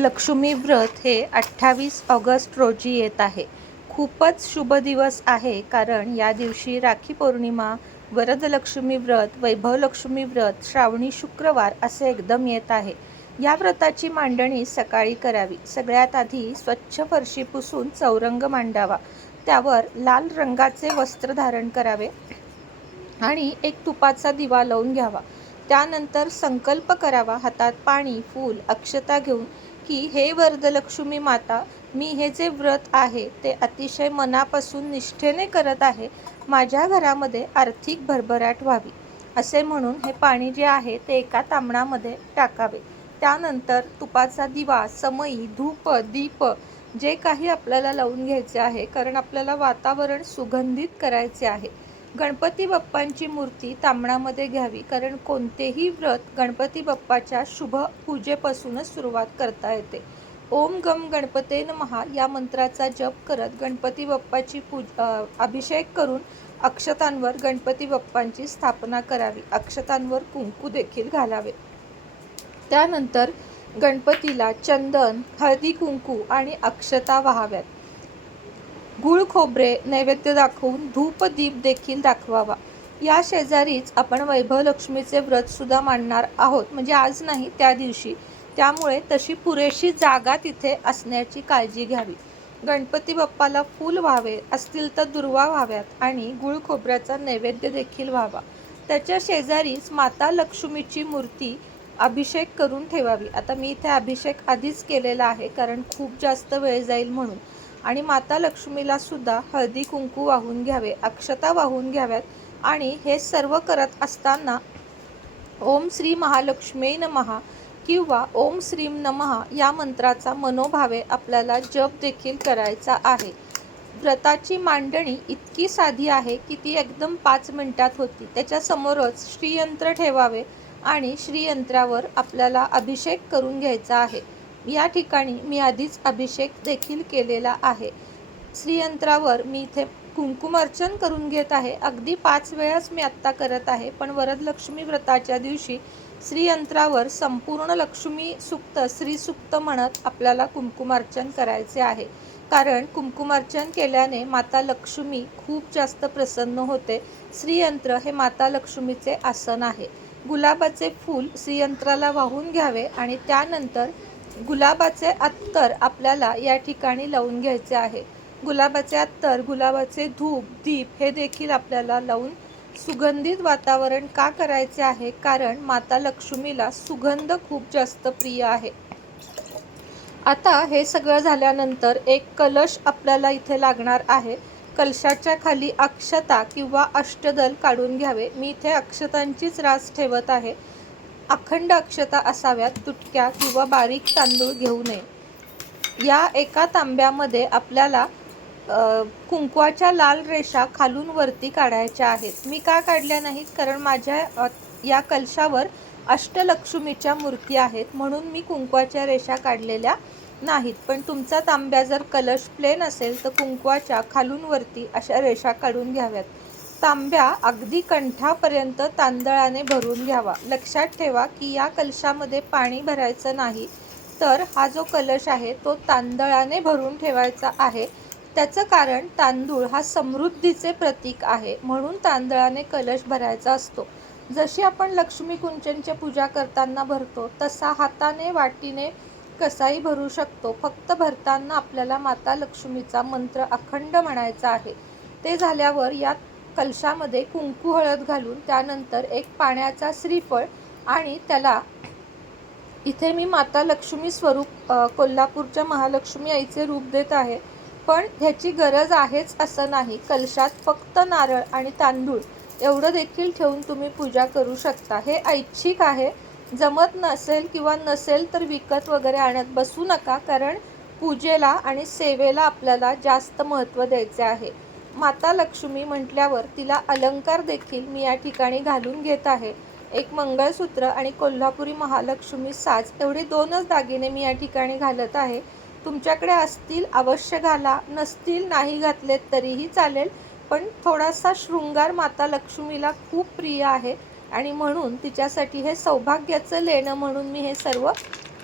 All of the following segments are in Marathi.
लक्ष्मी व्रत हे 28 ऑगस्ट रोजी येत आहे. खूपच शुभ दिवस आहे, कारण या दिवशी राखी पौर्णिमा, वरदलक्ष्मी व्रत, वैभवलक्ष्मी व्रत, श्रावणी शुक्रवार असे एकदम येत आहे. या व्रताची मांडणी सकाळी करावी. सगळ्यात आधी स्वच्छ फरशी पुसून चौरंग मांडावा. त्यावर लाल रंगाचे वस्त्र धारण करावे आणि एक तुपाचा दिवा लावून घ्यावा. त्यानंतर संकल्प करावा, हातात पाणी, फूल, अक्षता घेऊन, की हे वरदलक्ष्मी माता, मी हे जे व्रत आहे ते अतिशय मनापासून निष्ठेने करत आहे. माझ्या घरामध्ये आर्थिक भरभराट व्हावी, असे म्हणून हे पाणी जे आहे ते एका तांबणामध्ये टाकावे. त्यानंतर तुपाचा दिवा, समई, धूप, दीप जे काही आपल्याला लावून घ्यायचे आहे, कारण आपल्याला वातावरण सुगंधित करायचे आहे. गणपती बाप्पांची मूर्ती तांबणामध्ये घ्यावी, कारण कोणतेही व्रत गणपती बाप्पाच्या शुभ पूजेपासूनच सुरुवात करता येते. ओम गम गणपते नमः या मंत्राचा जप करत गणपती बाप्पाची अभिषेक करून अक्षतांवर गणपती बाप्पांची स्थापना करावी. अक्षतांवर कुंकू देखील घालावे. त्यानंतर गणपतीला चंदन, हळदी कुंकू आणि अक्षता वाहाव्यात. गुळ खोबरे नैवेद्य दाखवून धूप दीप देखील दाखवावा. या शेजारीच आपण वैभवलक्ष्मीचे व्रतसुद्धा मांडणार आहोत, म्हणजे आज नाही, त्या दिवशी. त्यामुळे तशी पुरेशी जागा तिथे असण्याची काळजी घ्यावी. गणपती बाप्पाला फूल व्हावे, असतील तर दुर्वा व्हाव्यात आणि गुळ खोबऱ्याचा नैवेद्य देखील व्हावा. त्याच्या शेजारीच माता लक्ष्मीची मूर्ती अभिषेक करून ठेवावी. आता मी इथे अभिषेक आधीच केलेला आहे, कारण खूप जास्त वेळ जाईल म्हणून. आणि माता लक्ष्मीला सुद्धा हळदी कुंकू वाहून घ्यावे, अक्षता वाहून घ्याव्यात. आणि हे सर्व करत असताना ओम श्री महालक्ष्मी नमः किंवा ओम श्रीम नमः या मंत्राचा मनोभावे आपल्याला जप देखील करायचा आहे. व्रताची मांडणी इतकी साधी आहे की ती एकदम 5 मिनिटात होती. त्याच्यासमोरच श्रीयंत्र ठेवावे आणि श्रीयंत्रावर आपल्याला अभिषेक करून घ्यायचा आहे. या ठिकाणी मी आधीच अभिषेक देखील केलेला आहे. श्रीयंत्रावर मी इथे कुंकुमार्चन करून घेत आहे. अगदी 5 वेळाच मी आत्ता करत आहे, पण वरदलक्ष्मी व्रताच्या दिवशी श्रीयंत्रावर संपूर्ण लक्ष्मी सुक्त, श्रीसुक्त म्हणत आपल्याला कुंकुमार्चन करायचे आहे. कारण कुंकुमार्चन केल्याने माता लक्ष्मी खूप जास्त प्रसन्न होते. श्रीयंत्र हे माता लक्ष्मीचे आसन आहे. गुलाबाचे फूल श्रीयंत्राला वाहून घ्यावे आणि त्यानंतर गुलाबाचे अत्तर आपल्याला या ठिकाणी लावून घ्यायचे आहे. गुलाबाचे अत्तर, गुलाबाचे धूप, दीप हे देखील आपल्याला लावून सुगंधित वातावरण का करायचे आहे, कारण माता लक्ष्मीला सुगंध खूप जास्त प्रिय आहे. आता हे सगळं झाल्यानंतर एक कलश आपल्याला इथे लागणार आहे. कलशाच्या खाली अक्षता किंवा अष्टदल काढून घ्यावे. मी इथे अक्षतांचीच रास ठेवत आहे. अखंड अक्षता असाव्यात, तुटक्या किंवा बारीक तांदूळ घेऊ नये. या एका तांब्यामध्ये आपल्याला कुंकवाच्या लाल रेषा खालून वरती काढायच्या आहेत. मी का काढल्या नाहीत, कारण माझ्या या कलशावर अष्टलक्ष्मीच्या मूर्ती आहेत, म्हणून मी कुंकवाच्या रेषा काढलेल्या नाहीत. पण तुमचा तांब्या जर कलश प्लेन असेल तर कुंकवाच्या खालून वरती अशा रेषा काढून घ्याव्यात. तांब्या अगदी कंठापर्यंत तांदळाने भरून घ्यावा. लक्षात ठेवा की या कलशामध्ये पाणी भरायचं नाही, तर हा जो कलश आहे तो तांदळाने भरून ठेवायचा आहे. त्याचं कारण, तांदूळ हा समृद्धीचे प्रतीक आहे, म्हणून तांदळाने कलश भरायचा असतो. जशी आपण लक्ष्मी कुंचनची पूजा करताना भरतो, तसा हाताने, वाटीने कसाही भरू शकतो. फक्त भरताना आपल्याला माता लक्ष्मीचा मंत्र अखंड म्हणायचा आहे. ते झाल्यावर या कलशामध्ये कुंकू हळद घालून त्यानंतर एक पाण्याचा श्रीफळ आणि त्याला, इथे मी माता लक्ष्मी स्वरूप कोल्हापूरच्या महालक्ष्मी आईचे रूप देत आहे, पण ह्याची गरज आहेच असं नाही. कलशात फक्त नारळ आणि तांदूळ एवढं देखील ठेवून तुम्ही पूजा करू शकता. हे ऐच्छिक आहे. जमत नसेल किंवा नसेल तर विकत वगैरे आणत बसू नका, कारण पूजेला आणि सेवेला आपल्याला जास्त महत्त्व द्यायचे आहे. माता लक्ष्मी म्हटल्यावर तिला अलंकार देखील मी या ठिकाणी घालून घेत आहे. एक मंगळसूत्र आणि कोल्हापुरी महालक्ष्मी साज एवढे 2च दागिने मी या ठिकाणी घालत आहे. तुमच्याकडे असतील अवश्य घाला, नसतील नाही घातलेत तरीही चालेल, पण थोडासा शृंगार माता लक्ष्मीला खूप प्रिय आहे आणि म्हणून तिच्यासाठी हे सौभाग्याचं लेणं म्हणून मी हे सर्व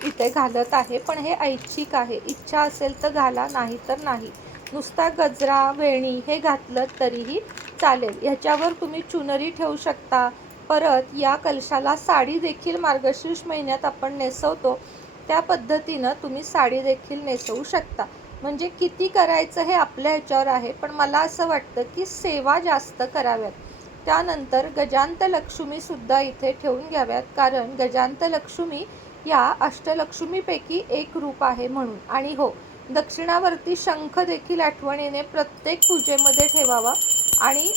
इथे घालत आहे, पण हे ऐच्छिक आहे. इच्छा असेल तर घाला, नाही तर नाही. नुसता गजरा वेणी हे घातलं तरीही चालेल. ह्याच्यावर तुम्ही चुनरी ठेवू शकता. परत या कलशाला साडी देखील मार्गशीर्ष महिन्यात आपण नेसवतो, त्या पद्धतीनं तुम्ही साडी देखील नेसवू शकता. म्हणजे किती करायचं हे आपल्या ह्याच्यावर आहे, पण मला असं वाटतं की सेवा जास्त कराव्यात. त्यानंतर गजांतलक्ष्मीसुद्धा इथे ठेवून घ्याव्यात, कारण गजांतलक्ष्मी या अष्टलक्ष्मीपैकी एक रूप आहे म्हणून. आणि हो, दक्षिणावर्ती शंख देखील आठवणीने प्रत्येक पूजेमध्ये ठेवावा आणि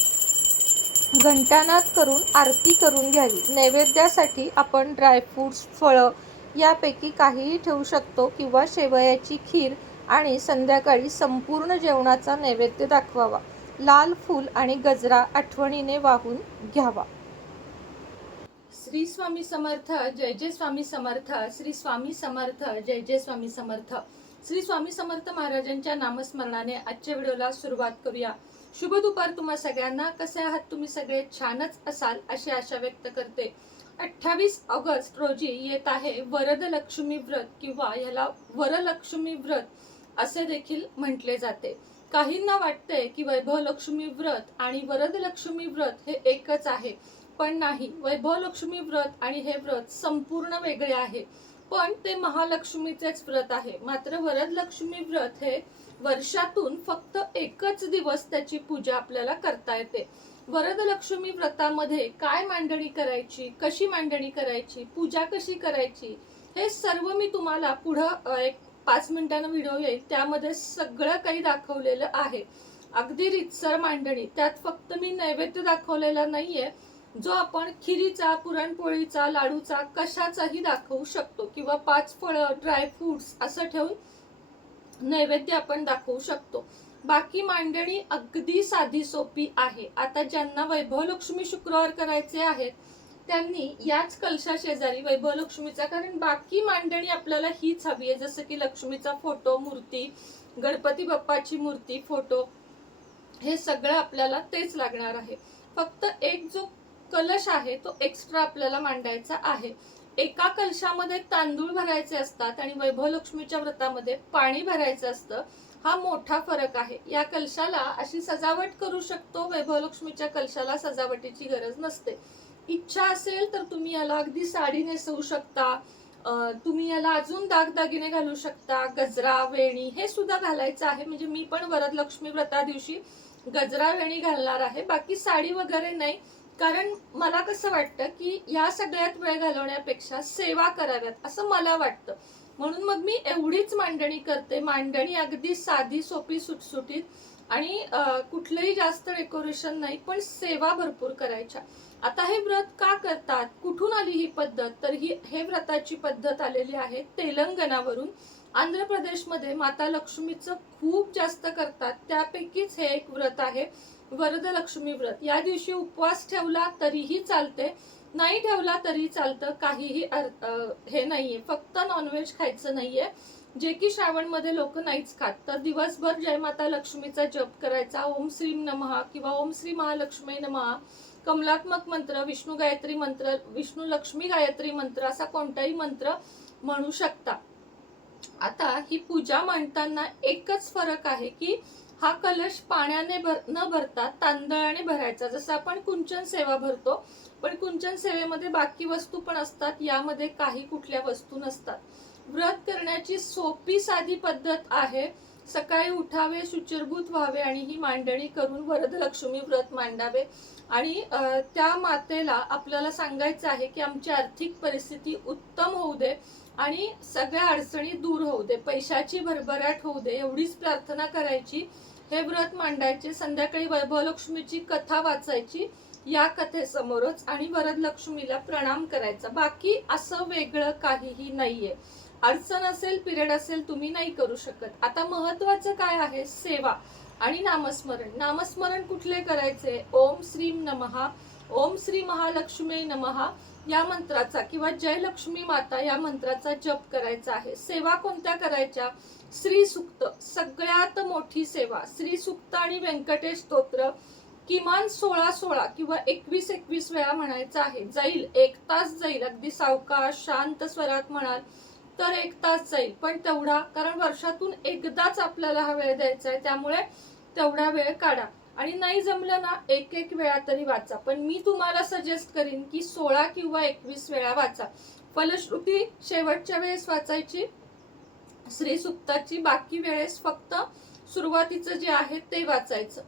घंटानाद करून आरती करून घ्यावी. नैवेद्यासाठी आपण ड्रायफ्रूट्स, फळं यापैकी काहीही ठेवू शकतो किंवा शेवयाची खीर आणि संध्याकाळी संपूर्ण जेवणाचा नैवेद्य दाखवावा. लाल फूल आणि गजरा आठवणीने वाहून घ्यावा. श्री स्वामी समर्थ. जय जय स्वामी समर्थ. श्री स्वामी समर्थ. जय जय स्वामी समर्थ. श्री स्वामी समर्थ महाराजांच्या नामस्मरणाने आजच्या व्हिडिओला सुरुवात करूया. शुभ दुपार तुम्हा सगळ्यांना. कसे आहात तुम्ही सगळे? छानच असाल अशी आशा व्यक्त करते. 28 ऑगस्ट रोजी येत आहे वरदलक्ष्मी व्रत किंवा याला वरलक्ष्मी व्रत असे देखील म्हटले जाते. काहींना वाटते की वैभवलक्ष्मी व्रत आणि वरदलक्ष्मी व्रत हे एकच आहे, पण नाही. वैभवलक्ष्मी व्रत आणि हे व्रत संपूर्ण वेगळे आहे, पण ते महालक्ष्मीचेच व्रत आहे. मात्र वरदलक्ष्मी व्रत हे वर्षातून फक्त एकच दिवस त्याची पूजा आपल्याला करता येते. वरदलक्ष्मी व्रतामध्ये काय मांडणी करायची, कशी मांडणी करायची, पूजा कशी करायची, हे सर्व मी तुम्हाला पुढं एक 5 मिनिटांना व्हिडिओ येईल, त्यामध्ये सगळं काही दाखवलेलं आहे. अगदी रितसर मांडणी. त्यात फक्त मी नैवेद्य दाखवलेला नाहीये, जो आपण खिरीचा, पुरणपोळीचा, लाडूचा, कशाचाही दाखवू शकतो किंवा 5 फळं, ड्रायफ्रुट्स असं ठेवून नैवेद्य आपण दाखवू शकतो. बाकी मांडणी अगदी साधी सोपी आहे. आता ज्यांना वैभवलक्ष्मी शुक्रवार करायचे आहेत त्यांनी याच कलशा शेजारी वैभवलक्ष्मीचा, कारण बाकी मांडणी आपल्याला हीच हवी आहे, जसं की लक्ष्मीचा फोटो, मूर्ती, गणपती बाप्पाची मूर्ती, फोटो, हे सगळं आपल्याला तेच लागणार आहे. फक्त एक जो कलश आहे तो एक्स्ट्रा आपल्याला मांडायचा आहे. एका कलशामध्ये तांदूळ भरायचे असतात आणि वैभवलक्ष्मीच्या व्रतामध्ये पाणी भरायचं असतं. हा मोठा फरक आहे. या कलशाला अशी सजावट करू शकतो, वैभवलक्ष्मीच्या कलशाला सजावटीची गरज नसते. इच्छा असेल तर तुम्ही याला अगदी साडी नेसवू शकता. तुम्ही याला अजून दागदागिने घालू शकता. गजरा, वेणी हे सुद्धा घालायचं आहे. म्हणजे मी पण वरदलक्ष्मी व्रता दिवशी गजरा वेणी घालणार आहे, बाकी साडी वगैरे नाही. कारण मला कसं वाटतं की या सगळ्यात वेळ घालवण्यापेक्षा सेवा कराव्यात असं मला वाटतं. म्हणून मग मी एवढीच मांडणी करते. मांडणी अगदी साधी सोपी सुटसुटीत आणि कुठलंही जास्त डेकोरेशन नाही, पण सेवा भरपूर करायच्या. आता हे व्रत का करतात, कुठून आली ही पद्धत? तर हे व्रताची पद्धत आलेली आहे तेलंगणावरून. आंध्र प्रदेशमध्ये माता लक्ष्मीचं खूप जास्त करतात, त्यापैकीच हे एक व्रत आहे वरदलक्ष्मी व्रत. या दिवशी उपवास ठेवला तरीही चालते, नाही ठेवला तरी चालतं, काहीही हे नाहीये. फक्त नॉनव्हेज खायचं नाहीये, जे की श्रावण मध्ये लोक नाहीच खात. तर दिवसभर जय माता लक्ष्मीचा जप करायचा. ओम श्रीम नमः किंवा ओम श्री महालक्ष्मी नमः, कमलात्मक मंत्र, विष्णू गायत्री मंत्र, विष्णू लक्ष्मी गायत्री मंत्र, असा कोणताही मंत्र म्हणू शकता. आता ही पूजा मांडताना एकच फरक आहे की हा कलश पाण्याने न भरता तांदळाने भरायचा. जसं आपण कुंचन सेवा भरतो, पण कुंचन सेवेमध्ये बाकी वस्तू पण असतात, यामध्ये काही कुठल्या वस्तू नसतात. व्रत करण्याची सोपी साधी पद्धत आहे. सकाळी उठावे, शुचिर्भूत व्हावे आणि ही मांडणी करून वरदलक्ष्मी व्रत मांडावे. आणि त्या मातेला आपल्याला सांगायचं आहे की आमची आर्थिक परिस्थिती उत्तम होऊ दे आणि सगळ्या अडचणी दूर होऊ दे, पैशाची भरभराट होऊ दे, एवढीच प्रार्थना करायची. हे व्रत मांडायचे. संध्याकाळी वैभवलक्ष्मीची कथा वाचायची या कथेसमोरच आणि वरदलक्ष्मीला प्रणाम करायचा. बाकी असं वेगळं काहीही नाहीये. अडचण असेल, पिरियड असेल, तुम्ही नाही करू शकत. आता महत्वाचं काय आहे? सेवा आणि नामस्मरण. नामस्मरण कुठले करायचे? ओम श्रीम नमः, ओम श्री महालक्ष्मी नमः या मंत्राचा किंवा जय लक्ष्मी माता या मंत्राचा जप करायचा आहे. सेवा कोणत्या करायच्या? श्री सुक्त, सगळ्यात मोठी सेवा. श्री सुक्त आणि व्यंकटेश स्तोत्र किमान 16 किंवा 21 वेळा म्हणायचं आहे. जाईल 1 तास जाईल, अगदी सावकाश शांत स्वरात म्हणाल तर 1 तास जाईल, पण तेवढा, कारण वर्षातून एकदाच आपल्याला हा वेळ द्यायचा आहे, त्यामुळे तेवढा वेळ काढा. आणि नाही जमलं ना, एक वेळा तरी वाचा. पण मी तुम्हाला सजेस्ट करीन की 16 किंवा 21 वेळा वाचा. फलश्रुती शेवटच्या वेळेस वाचायची, श्री सुक्ताची बाकी वेळेस फक्त सुरुवातीचं जे आहे ते वाचायचं.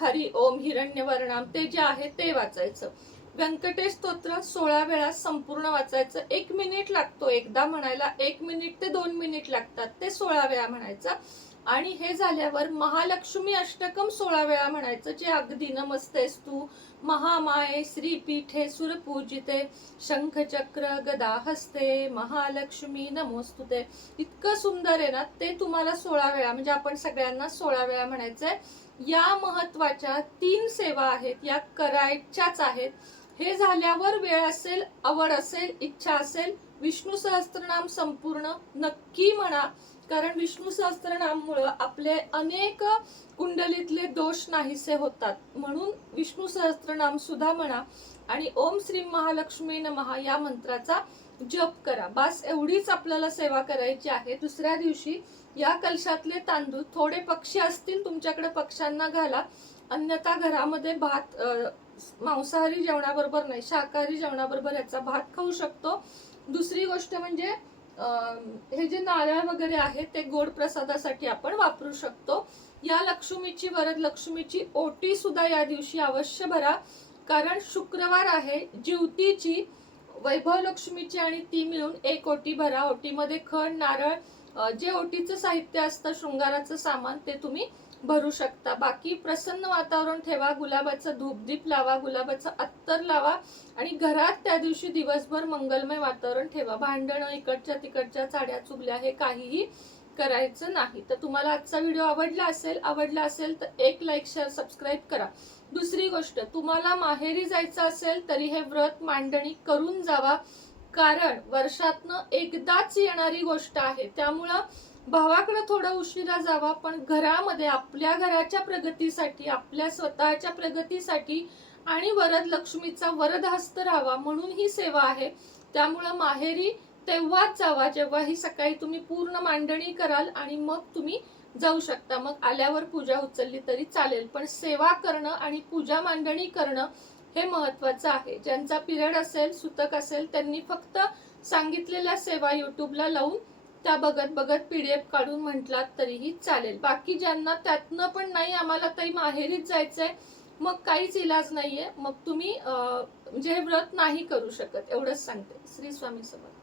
हरी ओम हिरण्यवर्णाम ते जे आहे ते वाचायचं. व्यंकटेश स्तोत्र 16 वेळा संपूर्ण वाचायचं. 1 मिनिट लागतो एकदा म्हणायला, 1 मिनिट ते 2 मिनिट लागतात, ते 16 वेळा म्हणायचं. आणि हे झाल्यावर महालक्ष्मी अष्टकम 16 वेळा म्हणायचं, जे अगदी नमस्तेस्तु महामाये श्रीपीठे सुरपूजिते शंखचक्र गदा हस्ते महालक्ष्मी नमोस्तुते, इतकं सुंदर आहे ना ते. तुम्हाला 16 वेळा, म्हणजे आपण सगळ्यांना 16 वेळा म्हणायचंय. या महत्वाच्या 3 सेवा आहेत, या करायच्याच आहेत. हे झाल्यावर वेळ असेल, आवड असेल, इच्छा असेल, विष्णू सहस्त्रनाम संपूर्ण नक्की म्हणा, कारण विष्णू सहस्त्रनाममुळे आपले अनेक कुंडलीतले दोष नाहीसे होतात. म्हणून विष्णू सहस्त्रनाम सुद्धा म्हणा आणि ओम श्री महालक्ष्मी नमः या मंत्राचा जप करा. बस एवढीच आपल्याला सेवा करायची आहे. दुसऱ्या दिवशी या कलशातले तांदूळ, थोडे पक्षी असतील तुमच्याकडे पक्ष्यांना घाला, अन्यथा घरामध्ये भात, मांसाहारी जेवणाबरोबर नाही, शाकाहारी जेवणाबरोबर याचा भात खाऊ शकतो. दुसरी गोष्ट म्हणजे हे जे नारळ वगैरे आहे ते गोड प्रसादासाठी आपण वापरू शकतो. या लक्ष्मीची, वरद लक्ष्मीची ओटी सुद्धा या दिवशी अवश्य भरा, कारण शुक्रवार आहे. ज्योतीची, वैभव लक्ष्मीची आणि ती मिळून 1 ओटी भरा. ओटीमध्ये खण, नारळ, जे ओटीचं साहित्य असतं, शृंगाराचं सामान, ते तुम्ही भरू शकता. बाकी प्रसन्न वातावरण ठेवा, गुलाबाचं धूपदीप लावा, गुलाबाचं अत्तर लावा आणि घरात त्या दिवशी दिवसभर मंगलमय वातावरण ठेवा. भांडणं, इकडच्या तिकडच्या, चाड्या चुगल्या, हे काहीही करायचं नाही. तर तुम्हाला आजचा व्हिडिओ आवडला असेल तर 1 लाईक, शेअर, सबस्क्राईब करा. दुसरी गोष्ट, तुम्हाला माहेरी जायचं असेल तरी हे व्रत मांडणी करून जावा, कारण वर्षातनं एकदाच येणारी गोष्ट आहे. त्यामुळं भावाकडे थोडं उशिरा जावा, पण घरामध्ये आपल्या घराच्या प्रगतीसाठी, आपल्या स्वतःच्या प्रगतीसाठी आणि वरद लक्ष्मीचा वरद हस्त राहावा म्हणून ही सेवा आहे. त्यामुळं माहेरी तेव्हाच जावा जेव्हा ही सकाळी तुम्ही पूर्ण मांडणी कराल आणि मग तुम्ही जाऊ शकता. मग आल्यावर पूजा उचलली तरी चालेल, पण सेवा करणं आणि पूजा मांडणी करणं हे महत्वाचं आहे. ज्यांचा पिरियड असेल, सुतक असेल, त्यांनी फक्त सांगितलेल्या सेवा युट्यूबला लावून त्या बघत बघत PDF काढून म्हटलात तरीही चालेल. बाकी ज्यांना त्यातनं पण नाही, आम्हाला ताई माहेरीच जायचंय, मग काहीच इलाज नाहीये, मग तुम्ही म्हणजे हे व्रत नाही करू शकत, एवढंच सांगते. श्री स्वामी समर्थ.